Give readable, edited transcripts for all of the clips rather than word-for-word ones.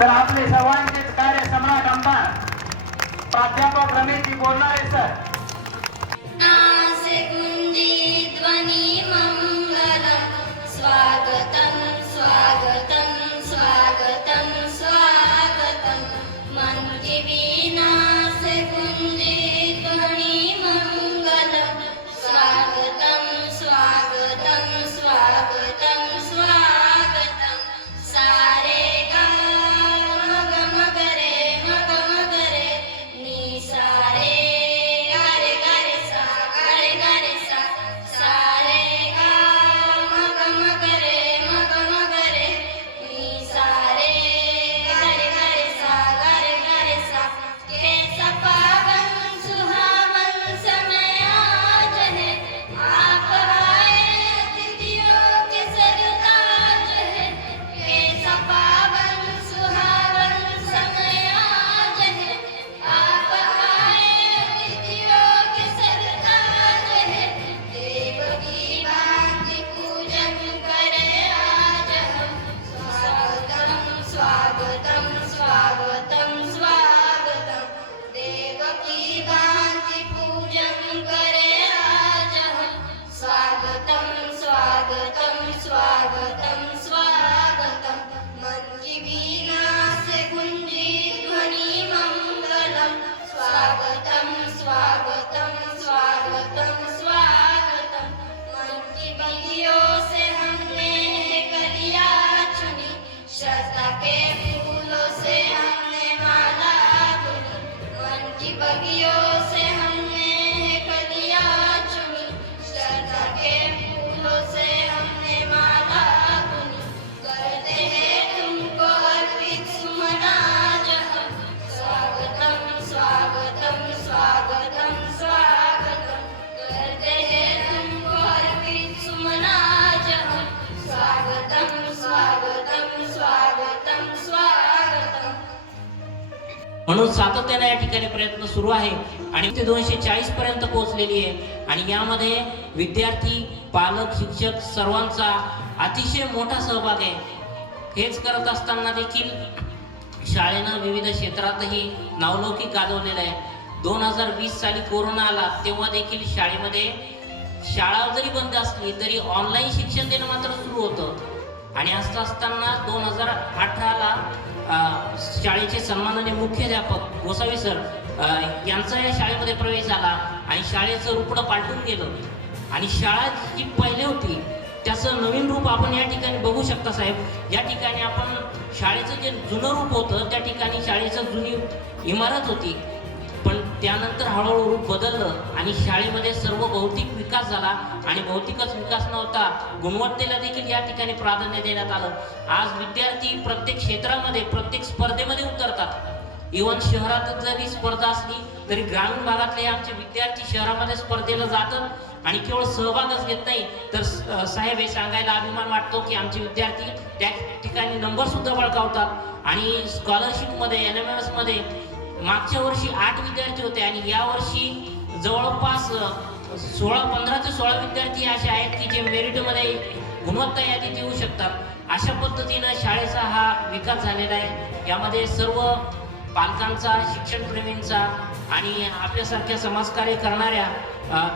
तर आपले सर्वांचेच कार्य सम्राट आमदार प्राध्यापक रमेशजी बोलणारे सर. नासे गुंजी ध्वनी मंगलम स्वागतम स्वागतम स्वागतम स्वागतम मन की वीणा से गुंजी ध्वनि मंगलम स्वागतम स्वागतम स्वागतम स्वागतम सारे गा मग मग रे नी सारे गारे गारे सा सारे गा मग रे नी सारे गारे सा कैसा पावन सुहावन समय आज है आप आए अतिथियों के सरताज है कैसा पावन सुहावन समय आज है आप आए अतिथियों के सरताज है देव की भांति पूजन करे आज हम स्वागतम स्वागतम स्वागतम स्वागतम देव की भांति पूजन करे आज हम स्वागतम स्वागतम स्वागतम स्वागतम मन की वीणा से गुंजी ध्वनि मंगलम स्वागतम स्वागतम स्वागतम स्वागतम मन की बगियों से हमने कलिया चुनी श्रद्धा के फूलों से हमने माला बुनी मन की बगियों से हमने कलिया चुनी श्रद्धा के फूलों से हमने माला बुनी करते हैं तुमको अर्पित सुमन आज हम स्वागतम स्वागतम स्वागतम स्वागतम करते हैं तुमको अर्पित सुमन आज हम स्वागतम स्वागतम स्वागतम स्वागतम. म्हणून सातत्याने या ठिकाणी प्रयत्न सुरू आहे आणि ते 240 पर्यंत पोहोचलेली आहे आणि यामध्ये विद्यार्थी पालक शिक्षक सर्वांचा अतिशय मोठा सहभाग आहे. हेच करत असताना देखील शाळेनं विविध क्षेत्रातही नावलौकिक गाजवलेलं आहे. 2020 साली कोरोना आला तेव्हा देखील शाळेमध्ये शाळा जरी बंद असली तरी ऑनलाईन शिक्षण देणं मात्र सुरू होतं आणि असं असताना 2018ला शाळेचे सन्माननीय मुख्याध्यापक गोसावी सर यांचा या शाळेमध्ये प्रवेश झाला आणि शाळेचं रूपडं पालटून गेलं आणि शाळा जी पहिले होती त्याचं नवीन रूप आपण या ठिकाणी बघू शकता साहेब. या ठिकाणी आपण शाळेचं जे जुनं रूप होतं त्या ठिकाणी शाळेचं जुनी इमारत होती पण त्यानंतर हळूहळू रूप बदललं आणि शाळेमध्ये सर्व भौतिक विकास झाला आणि भौतिकच विकास नव्हता गुणवत्तेला देखील या ठिकाणी प्राधान्य देण्यात आलं. आज विद्यार्थी प्रत्येक क्षेत्रामध्ये प्रत्येक स्पर्धेमध्ये उतरतात. इव्हन शहरात जरी स्पर्धा असली तरी ग्रामीण भागातले आमचे विद्यार्थी शहरामध्ये स्पर्धेला जातात आणि केवळ सहभागच घेत नाही तर साहेब हे सांगायला अभिमान वाटतो की आमचे विद्यार्थी त्या ठिकाणी नंबर सुद्धा बळकावतात आणि स्कॉलरशिपमध्ये NMS मध्ये मागच्या वर्षी 8 विद्यार्थी होते आणि या वर्षी जवळपास 15 ते 16 विद्यार्थी असे आहेत की जे मेरिटमध्ये गुणवत्ता यादीत येऊ शकतात. अशा पद्धतीनं शाळेचा हा विकास झालेला आहे. यामध्ये सर्व पालकांचा शिक्षणप्रेमींचा आणि आपल्यासारख्या समाजकार्य करणाऱ्या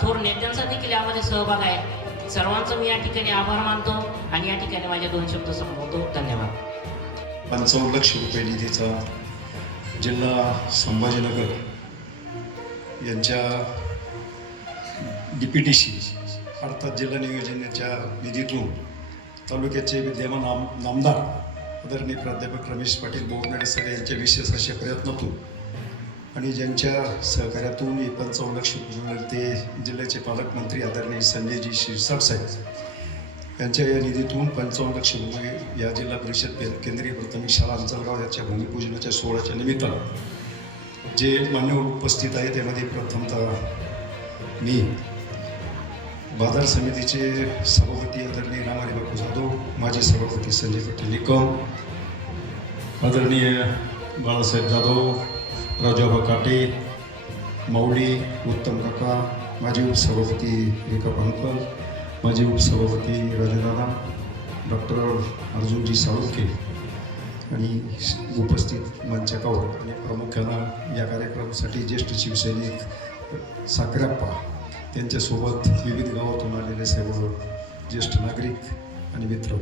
थोर नेत्यांचा देखील यामध्ये सहभाग आहे. सर्वांचं मी या ठिकाणी आभार मानतो आणि या ठिकाणी माझे 2 शब्द संपवतो. धन्यवाद. 55 लाख रुपये निधीचा जिल्हा संभाजीनगर यांच्या DPTC अर्थात जिल्हा नियोजनाच्या निधीतून तालुक्याचे विद्यमान नामदार आदरणीय प्राध्यापक रमेश पाटील बोरनाळे सर यांच्या विशेष अशा प्रयत्नातून आणि ज्यांच्या सहकार्यातून 55 लाख रुपये ते जिल्ह्याचे पालकमंत्री आदरणीय संजयजी शिरसाट साहेब यांच्या या निधीतून 55 लाख रुपये या जिल्हा परिषद केंद्रीय प्राथमिक शाळा अंचलगाव याच्या भूमिपूजनाच्या सोहळ्याच्या निमित्तानं जे मान्यवर उपस्थित आहे त्यामध्ये प्रथमतः मी बाजार समितीचे सभापती आदरणीय रामारी बापू जाधव, माजी सभापती संजय पाटील निकम, आदरणीय बाळासाहेब जाधव, राजाबा काटे, माऊली, उत्तम काका, माजी उपसभापती रेखा पानकर, माजी उपसभापती राजदादा, डॉक्टर अर्जुनजी साळुंखे, आणि उपस्थित मंचकावर आणि प्रामुख्यानं या कार्यक्रमासाठी ज्येष्ठ शिवसैनिक साखरेप्पा, त्यांच्यासोबत विविध गावातून आलेले सर्व ज्येष्ठ नागरिक आणि मित्र,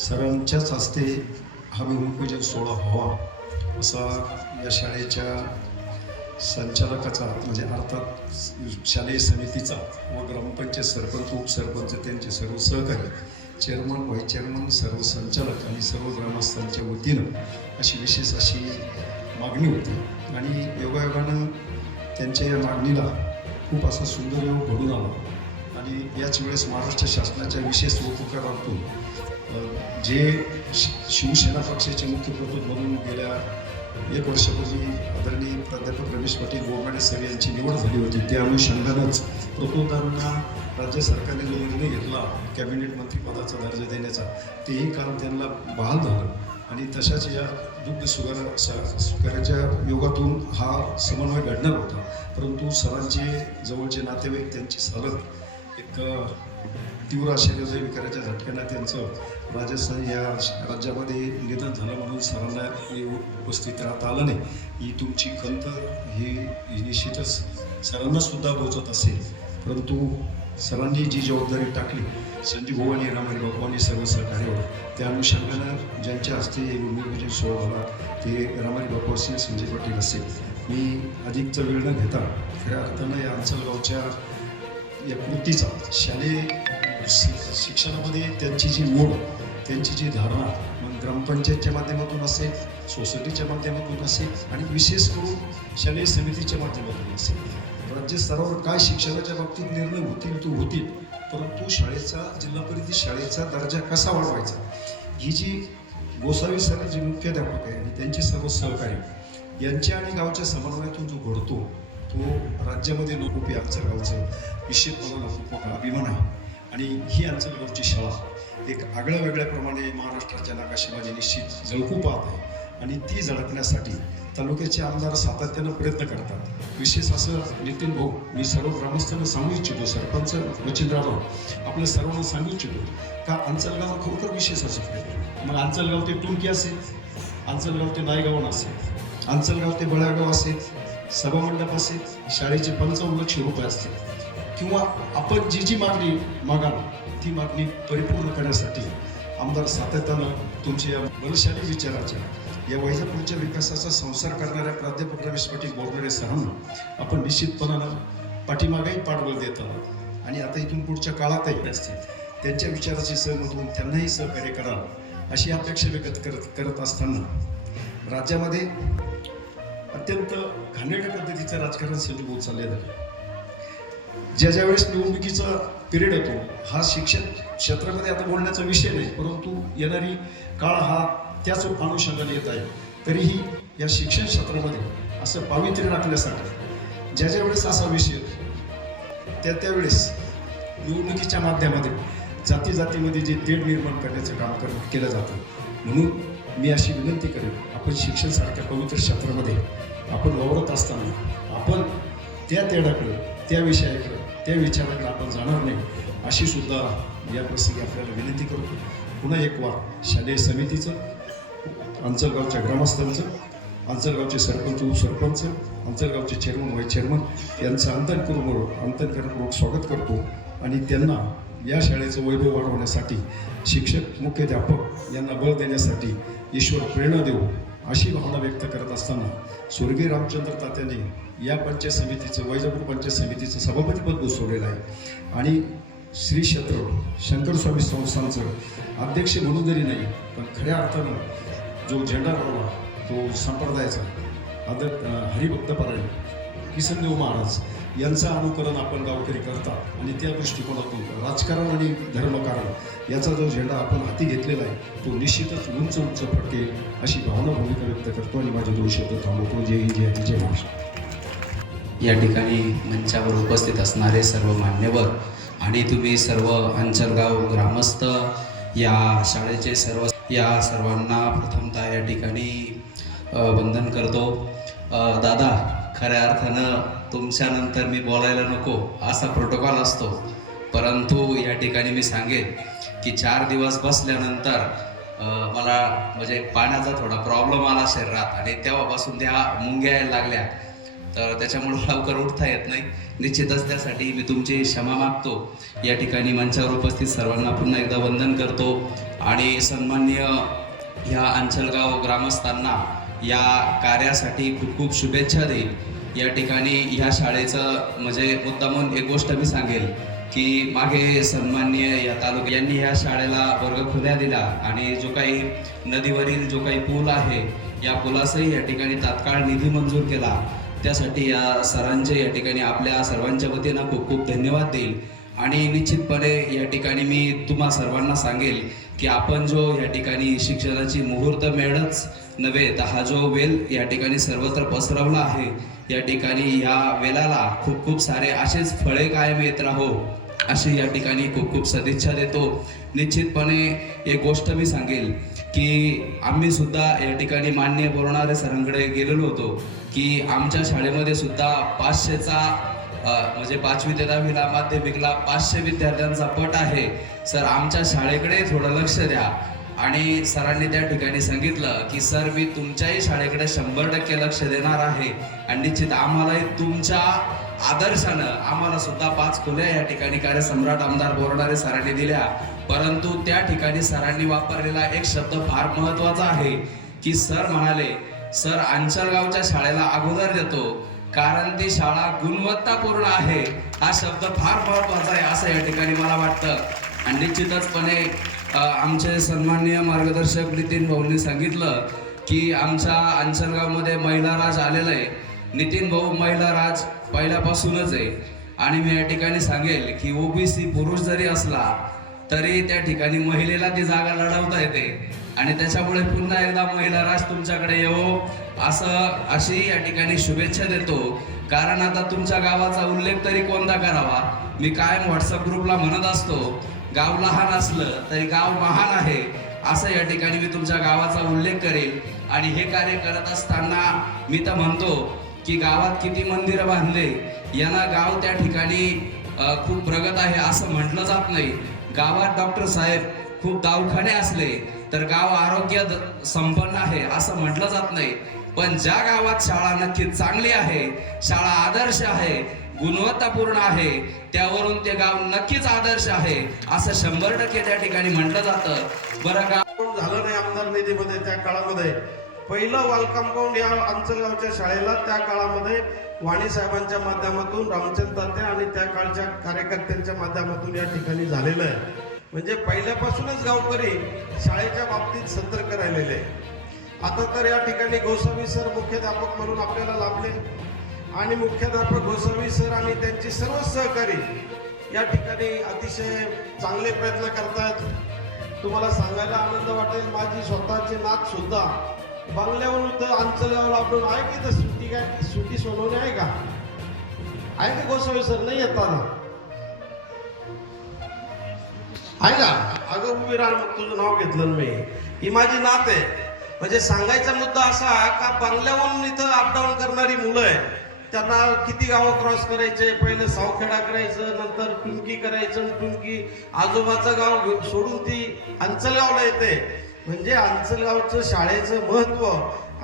सर्वांच्याच हस्ते हा भूमिपूजन सोहळा व्हावा असा या शाळेच्या संचालकाचा म्हणजे अर्थात शालेय समितीचा व ग्रामपंचायत सरपंच, उपसरपंच, त्यांचे सर्व सहकारी, चेअरमन, व्हाईस चेअरमन, सर्व संचालक आणि सर्व ग्रामस्थांच्या वतीनं अशी विशेष अशी मागणी होती. आणि योगायोगानं त्यांच्या या मागणीला खूप असा सुंदर योग घडून आला. आणि याच वेळेस महाराष्ट्र शासनाच्या विशेष उपकारातून जे शिवसेना पक्षाचे मुख्य प्रतोद म्हणून गेल्या 1 वर्षापूर्वी आदरणीय प्राध्यापक रमेश पाटील बोरनाळे सर यांची निवड झाली होती, त्या अनुषंगानंच प्रतोदांना राज्य सरकारने जो निर्णय घेतला कॅबिनेट मंत्रीपदाचा दर्जा देण्याचा, तेही काम त्यांना बहाल झालं. आणि तशाच या दुग्ध सुगाराच्या योगातून हा समन्वय घडणार होता. परंतु सरांचे जवळचे नातेवाईक त्यांची सालत एक तीव्र शरीरविकाराच्या झटक्यानं त्यांचं राजस्थान या राज्यामध्ये निधन झालं म्हणून सरांना उपस्थित राहता आलं नाही. ही तुमची खंत ही निश्चितच सरांना सुद्धा पोचत असेल. परंतु सरांनी जी जबाबदारी टाकली संजीव भाऊ आणि रामारी बापू आणि सर्व सहकार्यावर, त्या अनुषंगानं ज्यांच्या हस्ते भूमिपूजन सोहळा झाला ते रामारी बापू असेल, संजय पाटील असेल. मी अधिकचा वेळ न घेता खऱ्या अर्थानं या अंचलगावच्या या कृतीचा शालेय शिक्षणामध्ये त्यांची जी ओढ, त्यांची जी धारणा, मग ग्रामपंचायतच्या माध्यमातून असेल, सोसायटीच्या माध्यमातून असेल आणि विशेष करून शालेय समितीच्या माध्यमातून असेल, राज्य स्तरावर काय शिक्षणाच्या बाबतीत निर्णय होतील तो होतील, परंतु शाळेचा, जिल्हा परिषद शाळेचा दर्जा कसा वाढवायचा, ही जी गोसावी सर जे मुख्याध्यापक आहे आणि त्यांचे सर्व सहकारी यांच्या आणि गावच्या समन्वयातून जो घडतो तो राज्यामध्ये लोकोपी अंचलगावचं निश्चितपणानं खूप मोठा अभिमान आहे. आणि ही अंचलगावची शाळा एक आगळ्या वेगळ्याप्रमाणे महाराष्ट्राच्या नकाशामध्ये निश्चित झळकू पाहत आहे. आणि ती झळकण्यासाठी तालुक्याचे आमदार सातत्यानं प्रयत्न करतात. विशेष असं नितीन भाऊ, मी सर्व ग्रामस्थांना सांगू इच्छितो, सरपंच वचिंद्रराव आपल्या सर्वांना सांगू इच्छितो का अंचलगाव खरोखर विशेष असू शकतो. मग अंचलगाव ते टुंकी असेल, अंचलगाव ते नायगावन असेल, अंचलगाव ते बळागाव असेल, सभामंडप असेल, शाळेचे 55 लक्ष रुपये असतील, किंवा आपण जी मागणी मागाल ती मागणी परिपूर्ण करण्यासाठी आमदार सातत्यानं तुमच्या या बलशाली विचाराच्या या वैजापूरच्या विकासाचा संसार करणाऱ्या प्राध्यापक रमेश पाटील बोरनाळे सरांना आपण निश्चितपणानं पाठीमागेही पाठबळ देत आहोत. आणि आता इथून पुढच्या काळातही असतील त्यांच्या विचाराची सहमत होऊन त्यांनाही सहकार्य करावं अशी अपेक्षा व्यक्त करत असताना राज्यामध्ये अत्यंत घाणेरड्या पद्धतीचं राजकारण संजू होत चाललेलं आहे. ज्या वेळेस निवडणुकीचा पिरियड येतो, हा शिक्षण क्षेत्रामध्ये आता बोलण्याचा विषय नाही, परंतु येणारी काळ हा त्याच अनुषंगाने येत आहे. तरीही या शिक्षण क्षेत्रामध्ये असं पावित्र्य राखण्यासाठी ज्या वेळेस असा विषय त्यावेळेस निवडणुकीच्या माध्यमामध्ये जातीमध्ये जे तेढ निर्माण करण्याचं काम केलं जातं. म्हणून मी अशी विनंती करेन, आपण शिक्षणसारख्या पवित्र क्षेत्रामध्ये आपण वावरत असताना आपण त्या तेढाकडे, त्या विषयाकडे, त्या विचाराकडे आपण जाणार नाही अशी सुद्धा या प्रसंगी आपल्याला विनंती करतो. पुन्हा एक वार शालेय समितीचं, अंचलगावच्या ग्रामस्थांचं, अंचलगावचे सरपंच, उपसरपंच, अंचलगावचे चेअरमन, व्हाईस चेअरमन यांचं अंतःकरणपूर्वक स्वागत करतो. आणि त्यांना या शाळेचं वैभव वाढवण्यासाठी, शिक्षक, मुख्याध्यापक यांना बळ देण्यासाठी ईश्वर प्रेरणा देऊ अशी भावना व्यक्त करत असताना स्वर्गीय रामचंद्र तात्याने या पंचायत समितीचं, वैजापूर पंचायत समितीचं सभापतीपद बसवलेलं आहे. आणि श्री क्षेत्र शंकरस्वामी संस्थांचं अध्यक्ष म्हणून जरी नाही, पण खऱ्या अर्थानं जो झेंडा लावला तो संप्रदायाचा हरिभक्तपरायण किसनदेव महाराज यांचं अनुकरण आपण गावकरी करतात. आणि त्या दृष्टिकोनातून राजकारण आणि धर्मकारण याचा जो झेंडा आपण हाती घेतलेला आहे तो निश्चितच उंच फटकेल अशी भावना भूमिका व्यक्त करतो. आणि माझे 2 शब्द थांबवतो. जय हिंद, जय जय महाराष्ट्र. या ठिकाणी मंचावर उपस्थित असणारे सर्व मान्यवर आणि तुम्ही सर्व अंचलगाव ग्रामस्थ, या शाळेचे या सर्वांना प्रथमतः या ठिकाणी वंदन करतो. दादा, खऱ्या अर्थानं तुमच्यानंतर मी बोलायला नको असा प्रोटोकॉल असतो, परंतु या ठिकाणी मी सांगेन की 4 दिवस बसल्यानंतर मला म्हणजे पाण्याचा थोडा प्रॉब्लेम आला शरीरात आणि तेव्हापासून त्या मुंग्या यायला लागल्या, तर त्याच्यामुळे लवकर उठता येत नाही. निश्चितच त्यासाठी मी तुमची क्षमा मागतो. या ठिकाणी मंचावर उपस्थित सर्वांना पुन्हा एकदा वंदन करतो आणि सन्माननीय ह्या अंचलगाव ग्रामस्थांना या कार्यासाठी खूप खूप शुभेच्छा देईल. या ठिकाणी ह्या शाळेचं म्हणजे मुद्दामून एक गोष्ट मी सांगेल की मागे सन्माननीय या तालुका यांनी ह्या शाळेला वर्गखोल्या दिल्या आणि जो काही नदीवरील जो काही पूल आहे या पुलासही या ठिकाणी तात्काळ निधी मंजूर केला. त्यासाठी या सरांचे या ठिकाणी आपल्या सर्वांच्या वतीनं खूप खूप धन्यवाद देईल. आणि निश्चितपणे या ठिकाणी मी तुम्हा सर्वांना सांगेल की आपण जो या ठिकाणी शिक्षणाची मुहूर्त मेळच नव्हे तर हा जो वेल या ठिकाणी सर्वत्र पसरवला आहे, या ठिकाणी या वेलाला खूप खूप सारे असेच फळे कायम येत राहो अशी या ठिकाणी खूप खूप सदिच्छा देतो. निश्चितपणे एक गोष्ट मी सांगेल की आम्ही सुद्धा या ठिकाणी माननीय बोलणारे सरांकडे गेलेलो होतो की आमच्या शाळेमध्ये सुद्धा 500चा म्हणजे 5वी ते 10वीला माध्यमिकला 500 विद्यार्थ्यांचा पट आहे. सर आमच्या शाळेकडे थोडं लक्ष द्या. आणि सरांनी त्या ठिकाणी सांगितलं की सर मी तुमच्याही शाळेकडे 100% लक्ष देणार आहे आणि निश्चित आम्हालाही तुमच्या आदर्शानं आम्हाला सुद्धा 5 खोल्या या ठिकाणी कार्यसम्राट आमदार बोरणारे सरांनी दिल्या. परंतु त्या ठिकाणी सरांनी वापरलेला एक शब्द फार महत्त्वाचा आहे की सर म्हणाले सर अंचलगावच्या शाळेला अगोदर देतो कारण ती शाळा गुणवत्तापूर्ण आहे. हा शब्द फार महत्त्वाचा आहे असं या ठिकाणी मला वाटतं. आणि निश्चितचपणे आमचे सन्माननीय मार्गदर्शक नितीन भाऊंनी सांगितलं की आमच्या अंचलगावमध्ये महिला राज आलेलं आहे. नितीन भाऊ महिला राज पहिल्यापासूनच आहे आणि मी या ठिकाणी सांगेल की ओबीसी पुरुष जरी असला तरी त्या ठिकाणी महिलेला ती जागा लढवता येते आणि त्याच्यामुळे पुन्हा एकदा महिला राज तुमच्याकडे येवो अशी या ठिकाणी शुभेच्छा देतो. कारण आता तुमच्या गावाचा उल्लेख तरी कोणता करावा. मी कायम व्हॉट्सअप ग्रुपला म्हणत असतो गाव लहान असलं तरी गाव महान आहे असं या ठिकाणी मी तुमच्या गावाचा उल्लेख करेल. आणि हे कार्य करत असताना मी तर म्हणतो की गावात किती मंदिरं बांधले यांना गाव त्या ठिकाणी खूप प्रगत आहे असं म्हटलं जात नाही. गावात डॉक्टर साहेब खूप दवाखाने असले तर गाव आरोग्य संपन्न आहे असं म्हटलं जात नाही. पण ज्या गावात शाळा नक्की चांगली आहे, शाळा आदर्श आहे, गुणवत्तापूर्ण आहे, त्यावरून ते गाव नक्कीच आदर्श आहे असं 100% त्या ठिकाणी म्हटलं जातं. बरं गाव झालं नाही आमदार निधीमध्ये त्या काळामध्ये. पहिलं वॉल कंपाऊंड या अंचलगावच्या शाळेला त्या काळामध्ये वाणी साहेबांच्या माध्यमातून रामचंद्र तात्या आणि त्या काळच्या कार्यकर्त्यांच्या माध्यमातून या ठिकाणी झालेलं आहे. म्हणजे पहिल्यापासूनच गावकरी शाळेच्या बाबतीत सतर्क राहिलेले. आता तर या ठिकाणी गोसावी सर मुख्याध्यापक म्हणून आपल्याला लाभले आणि मुख्याध्यापक गोसावी सर आणि त्यांचे सर्व सहकारी या ठिकाणी अतिशय चांगले प्रयत्न करतात. तुम्हाला सांगायला आनंद वाटेल माझी स्वतःची नात सुद्धा बंगल्यावरून तर अंचलगावला आपण आहे की तर सुटी सोनवणे आहे का गोसावी सर नाही येत दादा आहे का. अगं उभी राहा मग तुझं नाव घेतलं मी. ही माझी नात आहे. म्हणजे सांगायचा मुद्दा असा का बंगल्यावरून इथं अपडाऊन करणारी मुलं आहे त्यांना किती गावं क्रॉस करायचे. पहिलं सावखेडा करायचं, नंतर टुंकी करायचं, टुंकी आजोबाचं गाव सोडून ती अंचलगावला येते. म्हणजे अंचलगावचं शाळेचं महत्त्व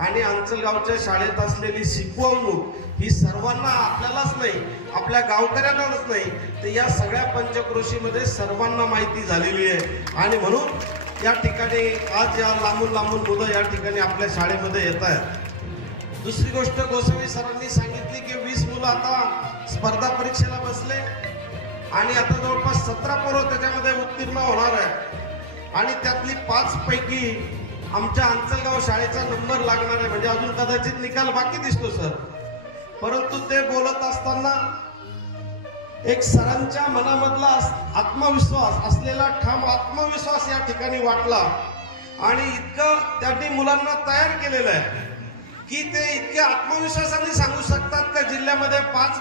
आणि अंचलगावच्या शाळेत असलेली शिकवणूक ही सर्वांना आपल्यालाच नाही आपल्या गावकऱ्यांनाच नाही तर या सगळ्या पंचक्रोशीमध्ये सर्वांना माहिती झालेली आहे. आणि म्हणून या ठिकाणी आज या लांबून लांबून मुलं या ठिकाणी आपल्या शाळेमध्ये येत आहेत. दुसरी गोष्ट गोसावी सरांनी सांगितली की 20 मुलं आता स्पर्धा परीक्षेला बसले आणि आता जवळपास 17 पोरं त्याच्यामध्ये उत्तीर्ण होणार आहे आणि त्यातली 5 पैकी आमच्या अंचलगाव शाळेचा नंबर लागणार आहे. म्हणजे अजून कदाचित निकाल बाकी दिसतो सर. परंतु ते बोलत असताना एक सरांच्या मनामधला आत्मविश्वास असलेला ठाम आत्मविश्वास या ठिकाणी वाटला आणि इतकं त्यांनी मुलांना तयार केलेलं आहे की ते इतके आत्मविश्वासाने सांगू शकतात का जिल्ह्यामध्ये 5